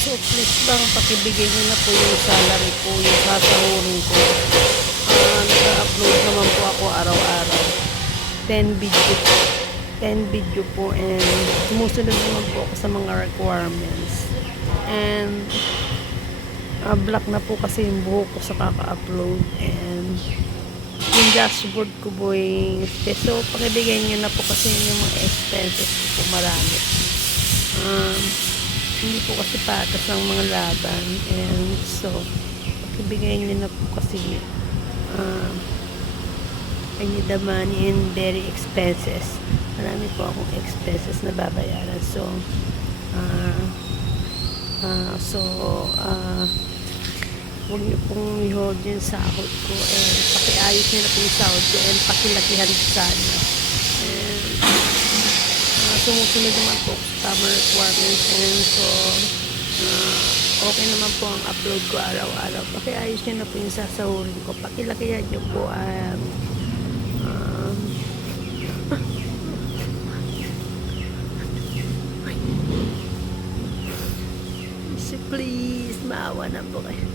So please bang pakibigay niyo na po yung salary po, yung sasahurin ko. Nag-upload naman po ako araw-araw. 10 video po. 10 video po and sumusunod naman po ako sa mga requirements. And black na po kasi yung buhok ko sa kaka-upload and yung dashboard ko po yung so pakibigay niyo na po kasi yung mga expenses ko po marami. Hindi po kasi patas ng mga laban and so pakibigay niyo na po kasi I need the money and very expenses. Marami po akong expenses na babayaran so huwag niyo pong i-hold yung sahod ko and pakiayos niyo na po yung sahod ko and pakilakihan sana and sumusunod naman po sa tamang requirements and so okay naman po ang upload ko araw-araw. Pakiayos niyo na po yung sasahurin ko, pakilakihan niyo po please, maawa na po kayo.